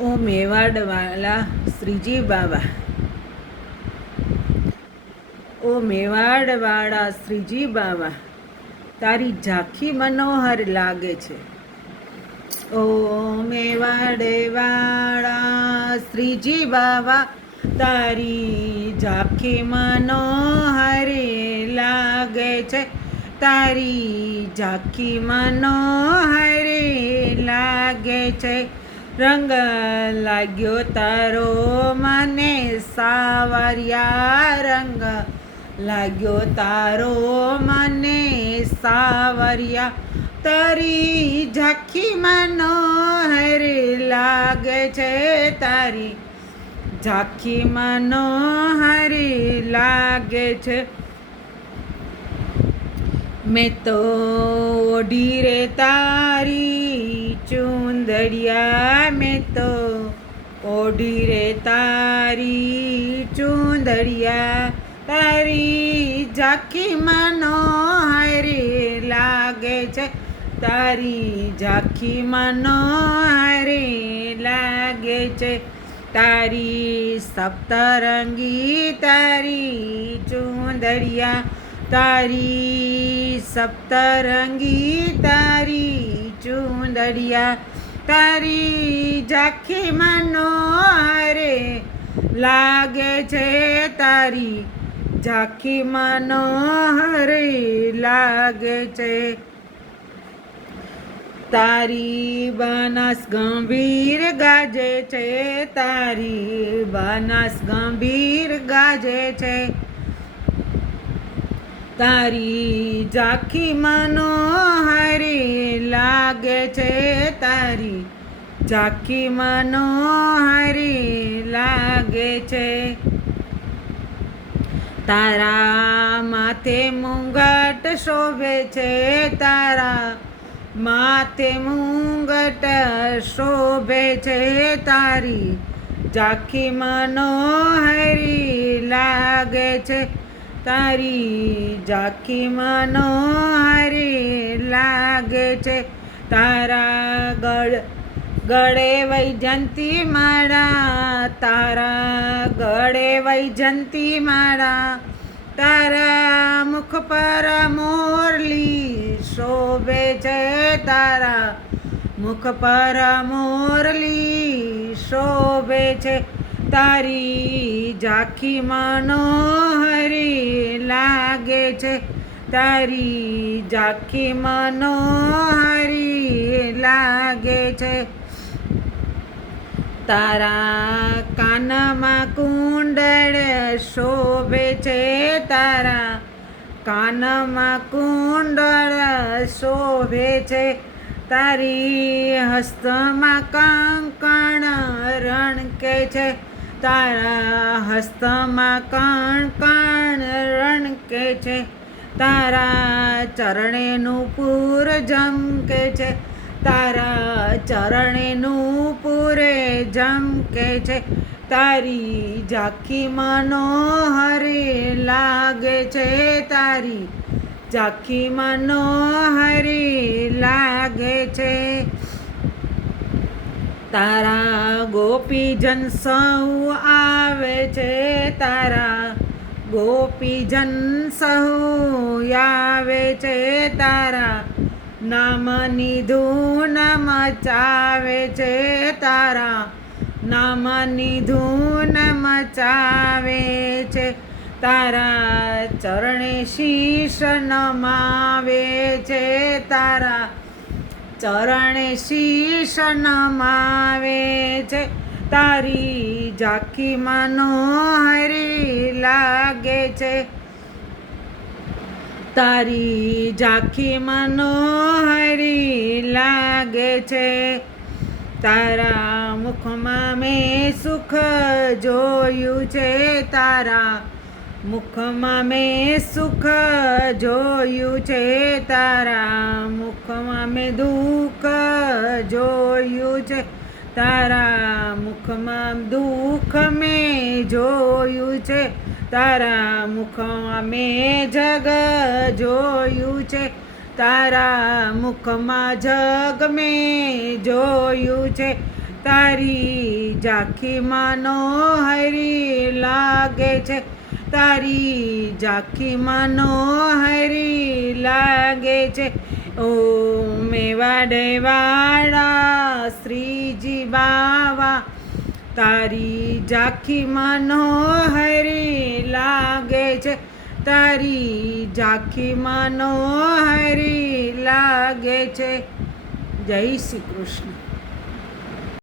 ઓ મેવાડવાલા શ્રીજી બાવા, ઓ મેવાડવાળા શ્રીજી બાવા, તારી ઝાંખી મનોહર લાગે છે. ઓ મેવાડવાળા શ્રીજી બાવા, તારી ઝાંખી મનોહર લાગે છે. તારી ઝાંખી મનોહર લાગે છે. રંગ લાગ્યો તારો મને સાવરિયા, રંગ લાગ્યો તારો મને સાવરિયા. તારી ઝાંખી મનોહર લાગે છે. તારી ઝાંખી મનોહર લાગે છે. મેં તો ઓઢી રે તારી ચુંદડિયા, મેં તો ઓઢી રે તારી ચુંદડિયા. તારી ઝાંખી મનોહર લાગે છે. તારી ઝાંખી મનોહર લાગે છે. તારી સપ્તરંગી તારી ચુંદડિયા, તારી સપ્તરંગી તારી ચુંદડિયા. તારી ઝાંખી મનોહર લાગે છે. તારી ઝાંખી મનોહર લાગે છે. તારી બનાસ ગંભીર ગાજે છે. તારી બનાસ ગંભીર ગાજે છે. તારી ઝાંખી મનોહર લાગે છે. તારી ઝાંખી મનોહર લાગે છે. તારા માથે મુંગટ શોભે છે. તારા માથે મુંગટ શોભે છે. તારી ઝાંખી મનોહર લાગે છે. તારી ઝાંખી મનોહર લાગે છે. તારા ગળે વૈજંતી માળા, તારા ગળે વૈજંતી માળા. તારા મુખ પર મોરલી શોભે છે. તારા મુખ પર મોરલી શોભે છે. તારી ઝાંખી મનોહર લાગે છે. તારી ઝાંખી મનોહર લાગે છે. તારા કાનમાં કુંડળ શોભે છે. તારા કાનમાં કુંડળ શોભે છે. તારી હસ્તમાં કંકણ રણકે છે. તારા હસ્તમાં કંકણ રણકે છે. તારા ચરણે નૂપુર ઝમકે છે. તારા ચરણે નૂપુર ઝમકે છે. તારી ઝાંખી મનોહર લાગે છે. તારી ઝાંખી મનોહર લાગે છે. તારા ગોપીજન સૌ આવે છે. તારા ગોપીજન સહુ આવે છે. તારા નામની ધૂન મચાવે છે. તારા નામની ધૂન મચાવે છે. તારા ચરણે શીશ નમાવે છે. તારા ચરણે શીશ નમાવે છે. તારી ઝાંખી મનોહર લાગે છે. તારી ઝાંખી મનોહર લાગે છે. તારા મુખમાં મેં સુખ જોયું છે. તારા મુખમાં મેં સુખ જોયું છે. તારા મુખમાં મેં દુઃખ જોયું છે. તારા મુખમાં દુઃખ મેં જોયું છે. તારા મુખમાં મેં જગ જોયું છે. તારા મુખમાં જગ મેં જોયું છે. તારી ઝાંખી મનોહરી લાગે છે, તારી ઝાંખી મનોહરી લાગે છે. ઓ મેવાડવાળા શ્રીજી બાવા, તારી ઝાંખી મનોહરી લાગે છે, તારી ઝાંખી મનોહરી લાગે છે. જય શ્રી કૃષ્ણ.